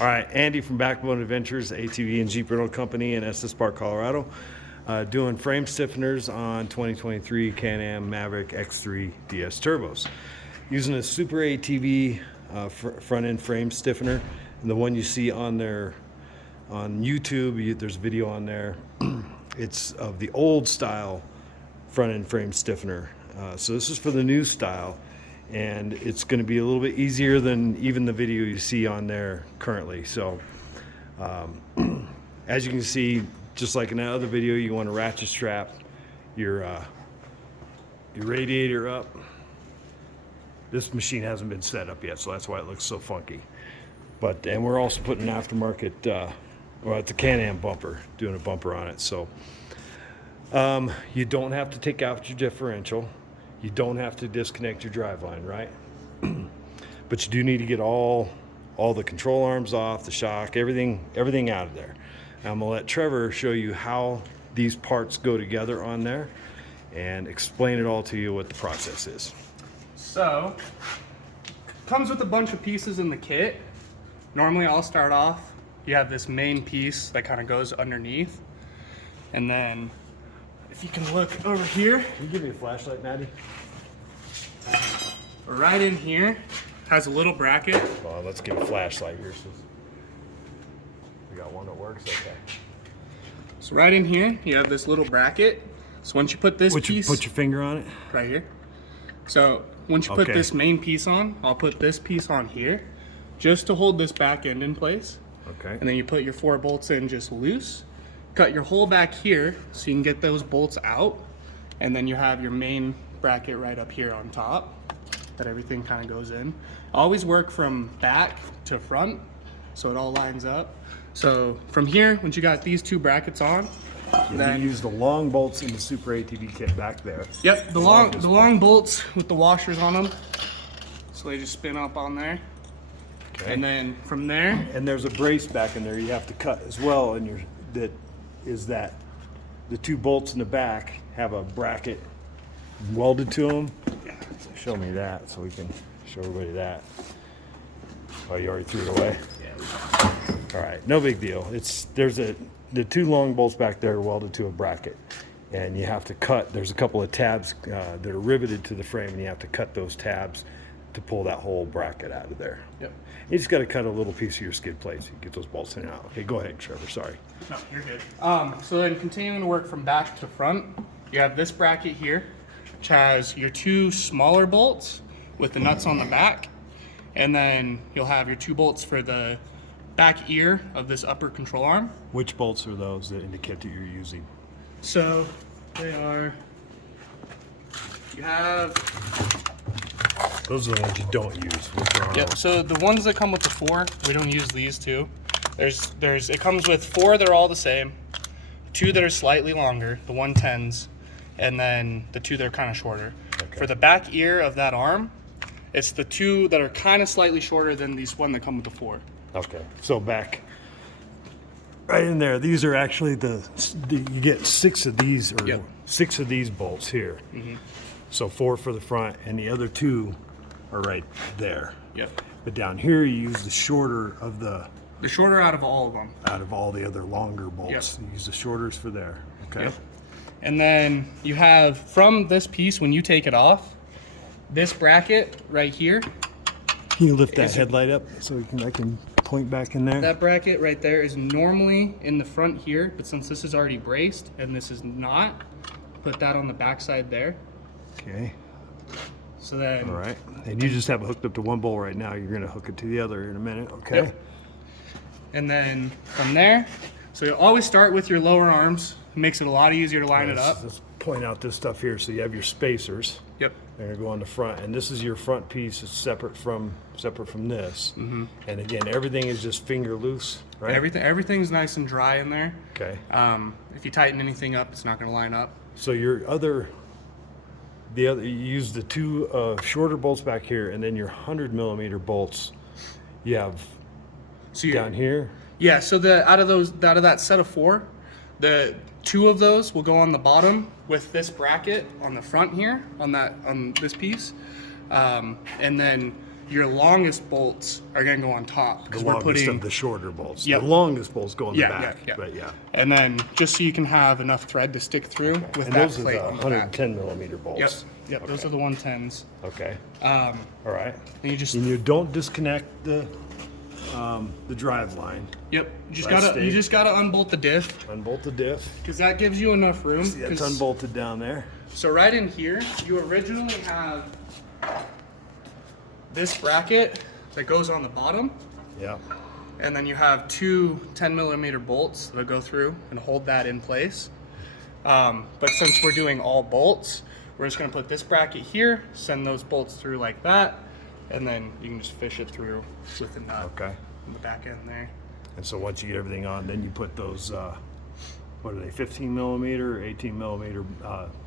All right, Andy from Backbone Adventures, ATV and Jeep rental company in Estes Park, Colorado, doing frame stiffeners on 2023 Can-Am Maverick X3 DS turbos. Using a Superatv front end frame stiffener, and the one you see on there on YouTube, there's a video on there. It's of the old style front end frame stiffener. So this is for the new style, and it's going to be a little bit easier than even the video you see on there currently. So as you can see, just like in that other video, you want to ratchet strap your radiator up. This machine hasn't been set up yet, so that's why it looks so funky. And we're also putting an aftermarket, well, it's a Can-Am bumper, doing a bumper on it. So you don't have to take out your differential. You don't have to disconnect your driveline, right? But you do need to get all the control arms off, the shock, everything out of there. Now I'm gonna let Trevor show you how these parts go together on there and explain it all to you what the process is. So, comes with a bunch of pieces in the kit. Normally I'll start off, you have this main piece that kind of goes underneath. And then, if you can look over here. Can you give me a flashlight, Maddie? Right in here, has a little bracket. Well, let's get a flashlight here. So we got one that works, okay. So right in here, you have this little bracket. So once you put this piece. Put your finger on it? Right here. So once you put this main piece on, I'll put this piece on here, just to hold this back end in place. Okay. And then you put your 4 bolts in just loose. Cut your hole back here so you can get those bolts out, and then you have your main bracket right up here on top that everything kind of goes in. Always work from back to front so it all lines up. So from here, once you got these 2 brackets on, then you use the long bolts in the Superatv kit back there. Yep, the long bolts with the washers on them, so they just spin up on there. Okay. And then from there, and there's a brace back in there you have to cut as well, and that the 2 bolts in the back have a bracket welded to them. Yeah. Show me that so we can show everybody that. Oh, you already threw it away? Yeah. All right, no big deal. There's the 2 long bolts back there are welded to a bracket, and you have to cut. There's a couple of tabs that are riveted to the frame, and you have to cut those tabs to pull that whole bracket out of there. Yep. You just got to cut a little piece of your skid plate so you get those bolts in and out. Okay, go ahead, Trevor. Sorry. No, you're good. So then continuing to work from back to front, you have this bracket here, which has your 2 smaller bolts with the nuts on the back, and then you'll have your 2 bolts for the back ear of this upper control arm. Which bolts are those that indicate that you're using? So they are, you have, those are the ones you don't use. Yep, so the ones that come with the 4, we don't use these 2. It comes with 4 that are all the same, 2 that are slightly longer, the 110s, and then the 2 that are kind of shorter. Okay. For the back ear of that arm, it's the 2 that are kind of slightly shorter than these one that come with the 4. Okay, so back right in there, these are actually you get 6 of these, or yep. 6 of these bolts here. Mm-hmm. So 4 for the front, and the other 2 are right there. Yep. But down here, you use the shorter of the shorter out of all of them. Out of all the other longer bolts. Yep. You use the shorters for there. Okay. Yep. And then you have, from this piece, when you take it off, this bracket right here. Can you lift that headlight up so I can point back in there? That bracket right there is normally in the front here, but since this is already braced and this is not, put that on the back side there. Okay. So then. All right. And you just have it hooked up to one bolt right now. You're going to hook it to the other in a minute. Okay. Yep. And then from there, so you always start with your lower arms. It makes it a lot easier to line it up. Let's point out this stuff here. So you have your spacers. Yep. They're going to go on the front, and this is your front piece. It's separate from this. Mm-hmm. And again, everything is just finger loose, right? Everything's nice and dry in there. Okay. If you tighten anything up, it's not going to line up. So you use the 2 shorter bolts back here, and then your 100mm bolts you have down here. Yeah. So out of that set of 4, the 2 of those will go on the bottom with this bracket on the front here on this piece, and then your longest bolts are going to go on top The because we're longest putting of the shorter bolts. Yep. The longest bolts go in Yeah, the yeah, back. yeah. But yeah. and then just so you can have enough thread to stick through with And that those are plate the on the back. 110 millimeter bolts. Yep, yep. Those are the 110s. Okay. All right. And you just And you don't disconnect the drive line. Yep. You Stay. just gotta unbolt the diff Unbolt the diff. because that gives you enough room. See, that's 'cause- unbolted down there. So right in here, you originally have this bracket that goes on the bottom, Yeah. and then you have two 10 millimeter bolts that'll go through and hold that in place. But since we're doing all bolts, we're just gonna put this bracket here, send those bolts through like that, and then you can just fish it through with the nut Okay. in the back end there. And so once you get everything on, then you put those, what are they, 15 millimeter, 18 millimeter,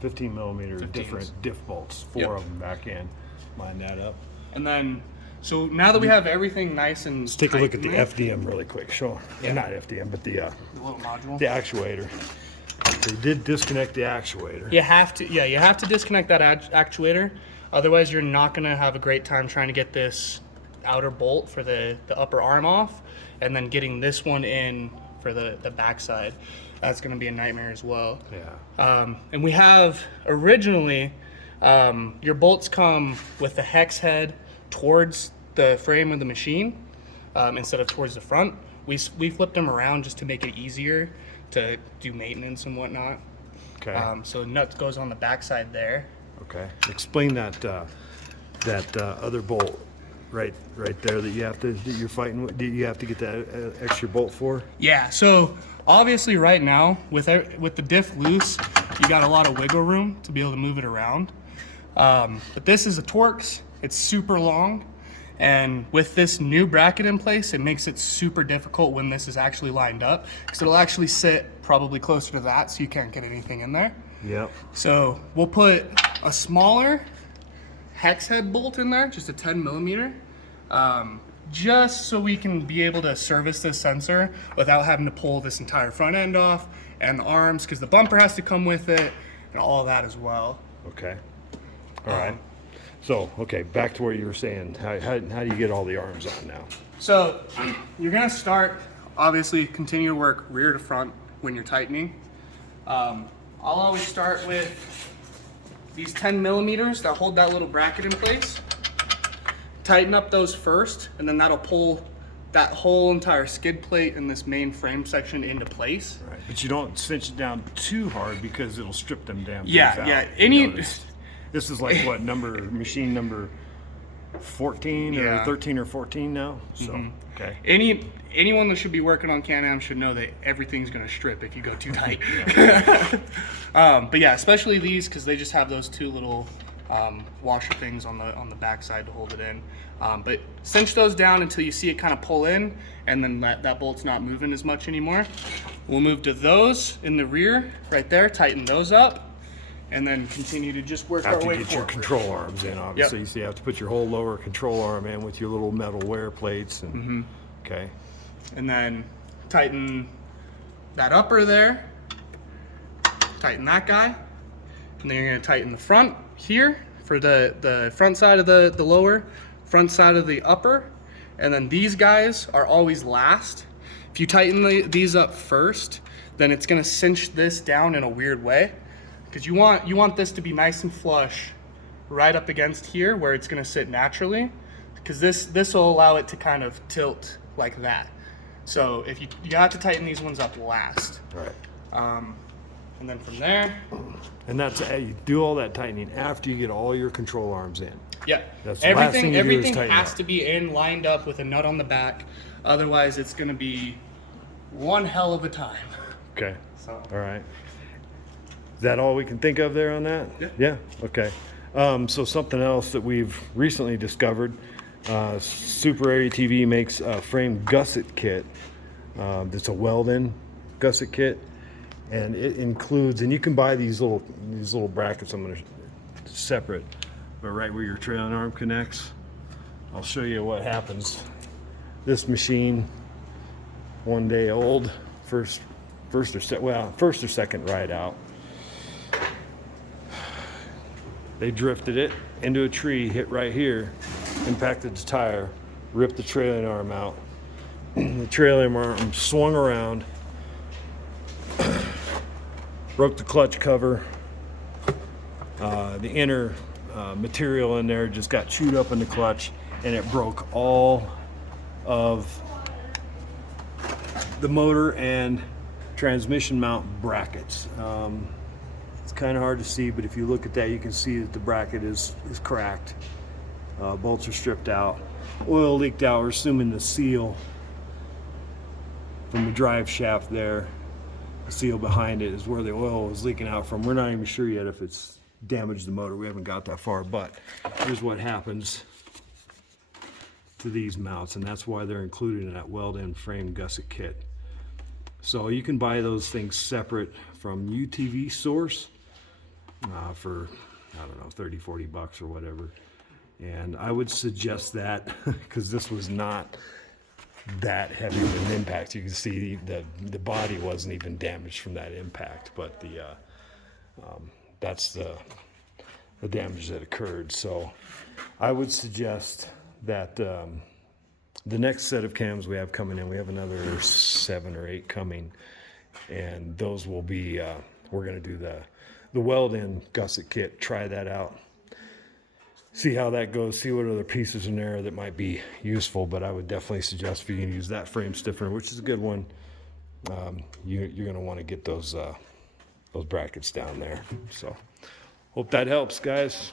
15 millimeter 15s. different diff bolts, four Yep. of them back in. Line that up. And then, so now that we have everything nice and Let's take a look at the FDM really quick. Sure. Yeah. Not FDM, but the little module. actuator. They did disconnect the actuator. You have to, you have to disconnect that actuator. Otherwise, you're not gonna have a great time trying to get this outer bolt for the upper arm off, and then getting this one in for the backside. That's gonna be a nightmare as well. Yeah. And we have originally, your bolts come with the hex head towards the frame of the machine instead of towards the front. We flipped them around just to make it easier to do maintenance and whatnot. Okay. So the nut goes on the backside there. Okay. Explain that other bolt right there that you're fighting with. Do you have to get that extra bolt for? Yeah. So obviously, right now with the diff loose, you got a lot of wiggle room to be able to move it around. But this is a Torx. It's super long, and with this new bracket in place, it makes it super difficult when this is actually lined up because it'll actually sit probably closer to that, so you can't get anything in there. Yep. So we'll put a smaller hex head bolt in there, just a 10 millimeter, just so we can be able to service this sensor without having to pull this entire front end off and the arms, because the bumper has to come with it and all that as well. Okay. All right. So, okay, back to what you were saying. How do you get all the arms on now? So you're gonna start, obviously continue to work rear to front when you're tightening. I'll always start with these 10 millimeters that hold that little bracket in place. Tighten up those first, and then that'll pull that whole entire skid plate and this main frame section into place. Right. But you don't cinch it down too hard because it'll strip them damn things Yeah, out. yeah. You noticed. This is like what machine number 14 or Yeah. 13 or 14 now. So okay. Anyone that should be working on Can-Am should know that everything's gonna strip if you go too tight. But yeah, especially these because they just have those two little washer things on the back side to hold it in. But cinch those down until you see it kind of pull in, and then that bolt's not moving as much anymore. We'll move to those in the rear right there, tighten those up, and then continue to just work Have our to way get your forward. control arms in, obviously. Yep. So you have to put your whole lower control arm in with your little metal wear plates. And okay. And then tighten that upper there, tighten that guy, and then you're going to tighten the front here for the front side of the lower, front side of the upper, and then these guys are always last. If you tighten these up first, then it's going to cinch this down in a weird way, because you want this to be nice and flush right up against here where it's going to sit naturally, because this will allow it to kind of tilt like that. So if you have to tighten these ones up last. Right. And then from there, And that's you do all that tightening after you get all your control arms in. yeah, That's the last thing you do is everything tighten has up. to be lined up with a nut on the back. Otherwise, it's going to be one hell of a time. Okay. So All right. Is that all we can think of there on that? Yeah. Yeah. Okay. So something else that we've recently discovered, Superatv makes a frame gusset kit. It's a weld-in gusset kit, and it includes, and you can buy these little brackets. I'm going to separate, but right where your trailing arm connects, I'll show you what happens. This machine, 1 day old, first or second ride out. They drifted it into a tree, hit right here, impacted the tire, ripped the trailing arm out. The trailing arm swung around, broke the clutch cover. The inner material in there just got chewed up in the clutch, and it broke all of the motor and transmission mount brackets. It's kind of hard to see, but if you look at that, you can see that the bracket is cracked. Bolts are stripped out. Oil leaked out. We're assuming the seal from the drive shaft there, the seal behind it, is where the oil was leaking out from. We're not even sure yet if it's damaged the motor. We haven't got that far, but here's what happens to these mounts, and that's why they're included in that weld-in frame gusset kit. So you can buy those things separate from UTV Source for, I don't know, 30, 40 bucks or whatever. And I would suggest that because this was not that heavy of an impact. You can see the body wasn't even damaged from that impact, but that's the damage that occurred. So I would suggest that the next set of cams we have coming in, we have another 7 or 8 coming, and those will be, we're going to do the weld-in gusset kit, try that out, see how that goes, see what other pieces in there that might be useful. But I would definitely suggest if you can use that frame stiffener, which is a good one, you're going to want to get those brackets down there. So hope that helps, guys.